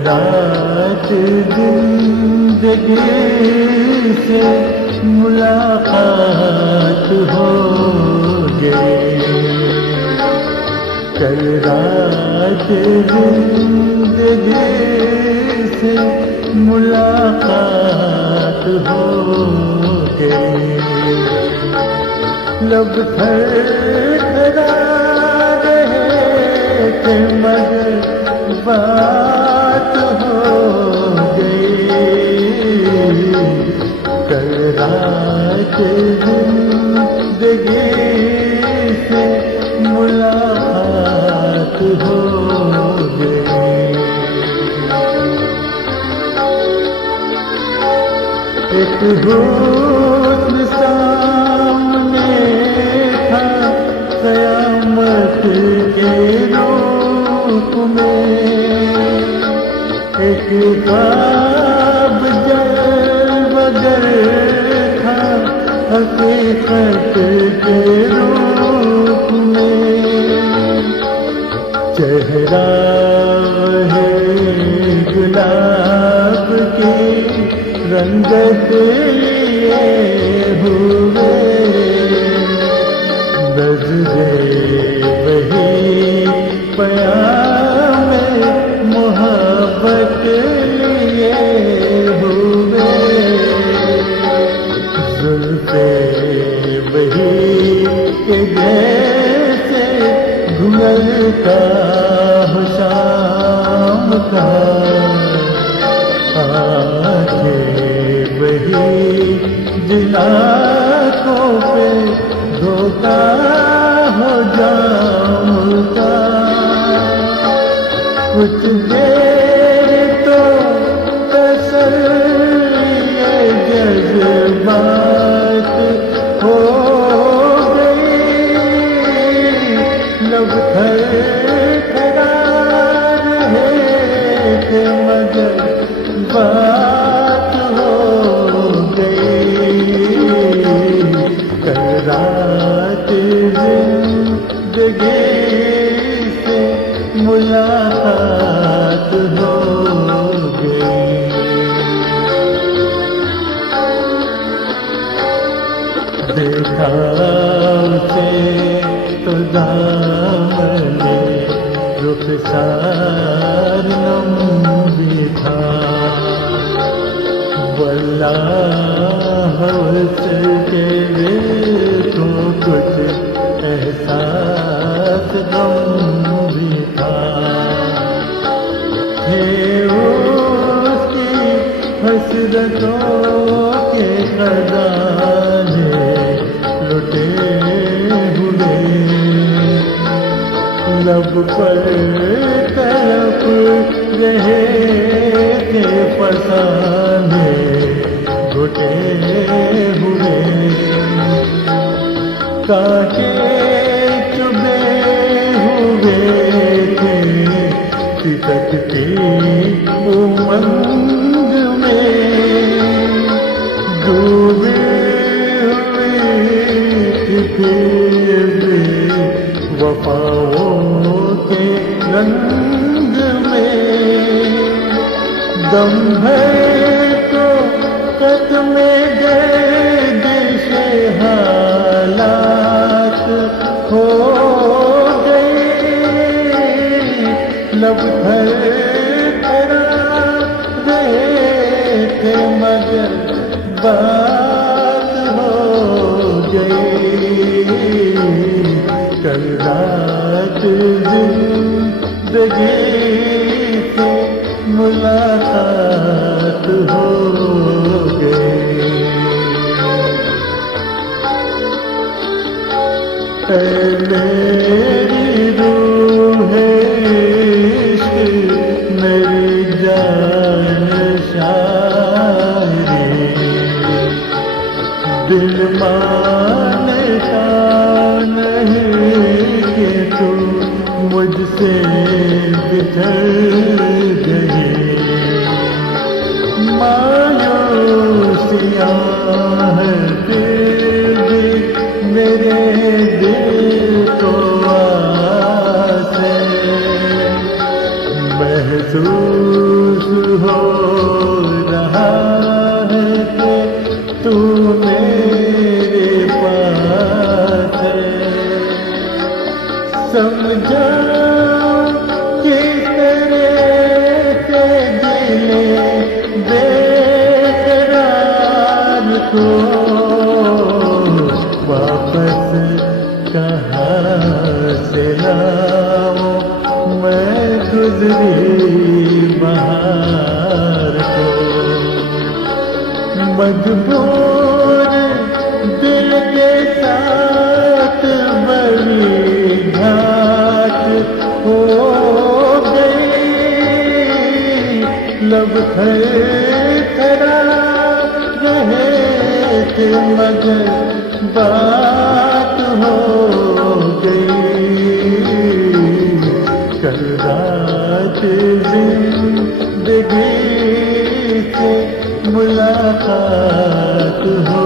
रात जिंदगी से मुलाकात हो गई। कल रात जिंदगी से मुलाकात हो गई। लब थरथरा रहे थे मगर बात हो गई। कल रात जिंदगी से मुलाकात हो गई। एक हुस्न सामने था क़यामत के रूप में। एक ख्वाब जलवगर था हकीकत के रूप में। चेहरा है गुलाब की रंगत लिए हुए। नज़रे वही प्यामे मोहब्बत लिए हुए। जुल्फ़े वही के जैसे घुमलता हो शाम का। वही जिन आँखों पे धोखा हो जाऊंगा। कुछ देर तो तसल्ली जज्बात हो गई। लब थरथरा रहे थे मगर बात हो गई। कल रात जिंदगी से मुलाकात हो गई। देखा उसे तो दामने रुखसार नम था। वल्लाह उसके तो कुछ एहसास गम भी था। थे उसकी हसरतों के खजाने लुटे हुए। लब पर तड़प रहे थे फसाने घुटे हुए। कांटे चुभे हुए थे सिसकती उमंग में। डूबे हुए फिर वफाओं के रंग में। दम है तो कदमे गर्दिश हालात हो गई। लब थरथरा रहे थे मगर बात हो गई। कल रात जिंदगी से मुलाकात हो गई। मेरी रूह इश्क मेरी जान शायरी। दिल मानता नहीं कि तू मुझसे बिछड़ गई। मायूसियाँ है फिर भी मेरे दिल को आसे महसूस मेरे पास है। समझा किस तरह से जिले बेकरार को वापस कहाँ से लाऊं मैं गुजरी बहार को। मजबूर दिल के साथ बड़ी घाट हो गई। लब थरथरा रहे थे मगर बात हो गई। कल रात जिंदगी से मुलाकात हो